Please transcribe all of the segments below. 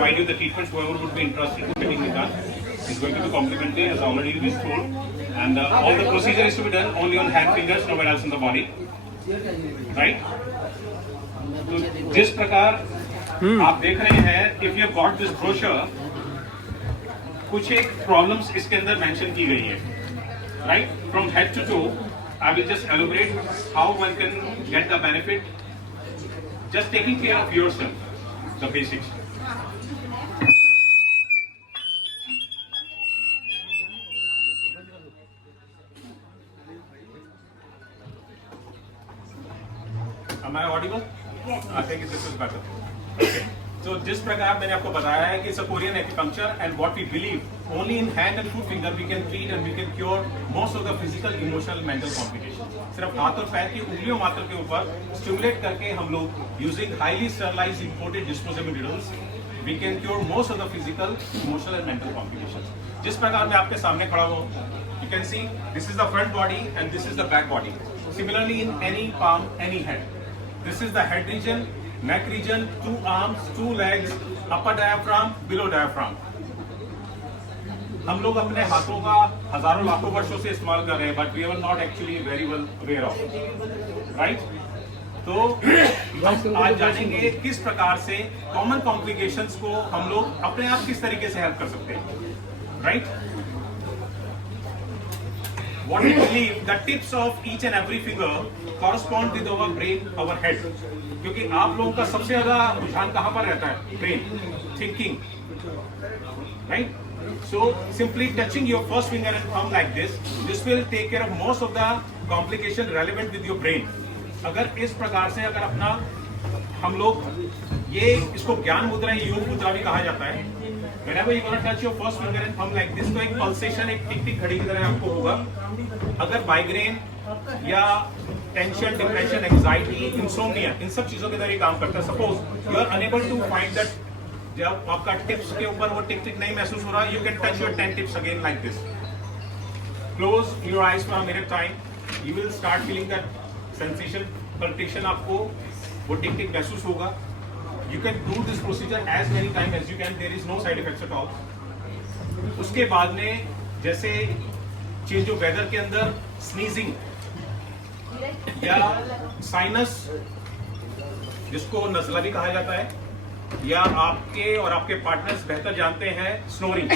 provide you the treatments. Whoever would be interested in getting it done is going to be complimentary, as already been told. And all the procedure is to be done only on hand fingers, nowhere else in the body. Right? तो जिस प्रकार आप देख रहे हैं, if you have got this brochure, कुछ एक problems इसके अंदर मेंशन की गई है. Right? From head to toe, I will just elaborate how one can get the benefit. Just taking care of yourself, the basics. Am I audible? Yes. I think this is better. Okay. So जिस प्रकार मैंने आपको बताया है कि Korean acupuncture and what we believe, only in hand and foot finger we can treat and we can cure most of the physical, emotional, mental complications. सिर्फ हाथ और पैर की उंगलियों मात्र के ऊपर स्टिमुलेट करके हम लोग using highly sterilized imported disposable needles we can cure most of the physical, emotional and mental complications. जिस प्रकार मैं आपके सामने खड़ा हूँ, you can see this is the front body and this is the back body. Similarly in any palm, any head. This is the head region, neck region, 2 arms, 2 legs, upper diaphragm, below diaphragm. हम लोग अपने हाथों का हजारों लाखों वर्षों से इस्तेमाल कर रहे हैं, but we are not actually very well aware of, right? तो हम आज जानेंगे किस प्रकार से कॉमन कॉम्प्लिकेशंस को हम लोग अपने आप किस तरीके से हेल्प कर सकते हैं, right? What we believe, the tips of each and every finger correspond with our brain, our head. क्योंकि आप लोगों का सबसे ज्यादा रुझान कहाँ पर रहता है? Brain, thinking, right? So simply touching your first finger and thumb like this will take care of most of the complication relevant with your brain. अगर इस प्रकार से अगर अपना हम लोग इसको ज्ञान मुद्रा, योग मुद्रा भी कहा जाता है. Whenever you gonna touch your first finger and thumb like this, तो एक पल्सेशन, एक टिक टिक घड़ी की तरह आपको होगा. अगर माइग्रेन या टेंशन, डिप्रेशन, एंजाइटी, इंसोम्निया, इन सब चीजों के तरह काम करता है. Suppose you are unable to find that, जब आपका टिप्स के ऊपर वो टिक टिक नहीं महसूस हो रहा, you can touch your 10 tips again like this. Close your eyes for a minute time, you will start feeling that sensation, palpitation, आपको वो टिक टिक महसूस होगा. You can do this procedure as many times as you can. There is no side effects at all. उसके बाद में जैसे change of weather के अंदर स्नीजिंग या साइनस, जिसको नज़ला भी कहा जाता है, या आपके और आपके पार्टनर्स बेहतर जानते हैं snoring,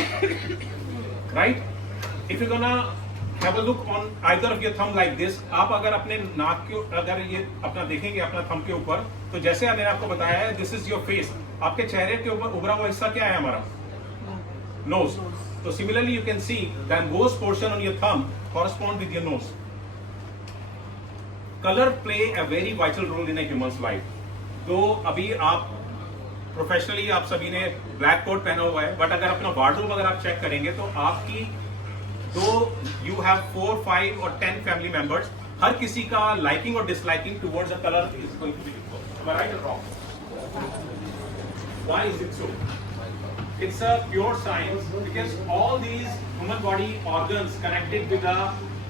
right? If you gonna have a look on either of your thumb like this, आप अगर अपने नाक के अगर ये अपना देखेंगे अपना थंब के ऊपर, तो जैसे मैंने आपको बताया है, दिस इज योर फेस. आपके चेहरे के ऊपर उभरा हुआ हिस्सा क्या है हमारा? नोज. तो similarly you can see the embossed portion on your thumb correspond with your nose. Colour play a very vital role in a humans life. तो अभी आप प्रोफेशनली आप सभी ने ब्लैक कोट पहना हुआ है, बट अगर अपना वार्डरोब अगर आप चेक करेंगे तो आपकी तो यू हैव 4, 5 और 10 फैमिली मेंबर्स, हर किसी का लाइकिंग और disliking towards a colour is going to be different. Am I right or wrong? Why is it so? It's a pure science because all these human body organs connected with the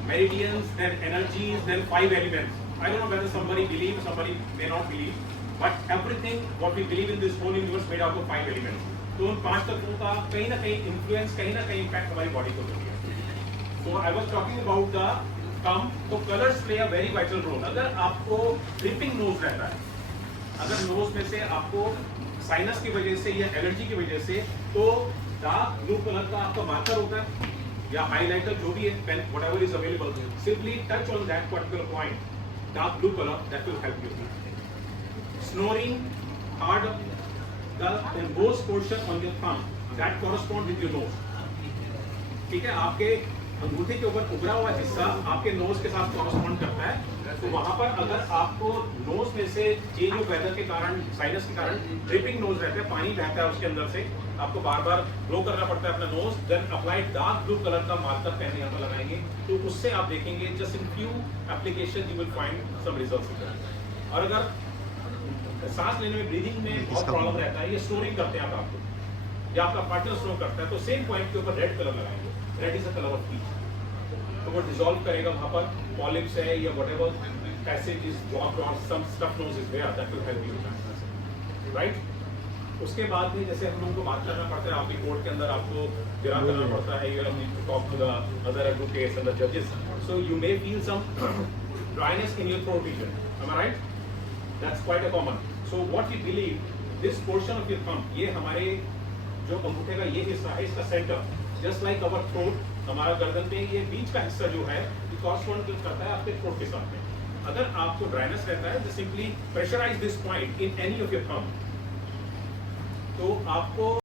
meridians, their energies, their 5 elements. I don't know whether somebody believes, somebody may not believe, but everything what we believe in this whole universe made out of 5 elements. तो उन 5 तत्वों का कहीं ना कहीं influence, कहीं ना कहीं इम्पैक्ट हमारी बॉडी को होती है. So I was talking about the thumb. तो colors play a very vital role. अगर आपको dripping nose रहता है, अगर nose में से आपको साइनस की वजह से या एलर्जी की वजह से, तो डार्क ब्लू कलर का आपका मार्कर होता है या हाइलाइटर, जो भी है, pen, whatever is available, simply touch on that particular point, dark blue color, that will help you. Snoring hard, the embossed portion on your thumb that correspond with your nose. ठीक है, आपके अंगूठे के ऊपर उभरा हुआ हिस्सा आपके नोज के साथ कॉरेस्पॉन्ड करता है. तो वहां पर अगर आपको नोज में से चेंज ऑफ वेदर के कारण, साइनस के कारण ड्रिपिंग नोज रहता है, पानी बहता है उसके अंदर से, आपको बार बार ब्लो करना पड़ता है अपना nose, then apply dark blue colour का मार्कर पेन यहाँ पर लगाएंगे, तो उससे आप देखेंगे just in few application you will find some results. और अगर सांस लेने में, ब्रीदिंग में बहुत प्रॉब्लम रहता है, ये स्नोरिंग करते हैं आपको, या आपका पार्टनर स्नो करता है, तो सेम पॉइंट के ऊपर रेड कलर लगाएंगे. Red is a colour of peach. तो वो डिसॉल्व करेगा वहां पर, पॉलिप्स है या व्हाटएवर पैसेज इज ब्लॉक्ड और some stuff nose is there, that will help you, right? उसके बाद में जैसे हम लोगों को बात करना पड़ता है, आपकी कोर्ट के अंदर आपको विराम करना पड़ता है, you need to talk to the other advocates and the जजेस, so you may feel some dryness in your throat region, am I right? That's quite a common. So what we believe, this portion of your thumb, ये हमारे जो अंगूठे का ये हिस्सा है, इसका centre, just like our throat, हमारा गर्दन पे ये बीच का हिस्सा जो है, ये कॉरस्पॉन्ड करता है आपके थ्रोट के साथ में. अगर आपको ड्राइनेस रहता है, तो simply pressurize this point in any of your thumb, तो आपको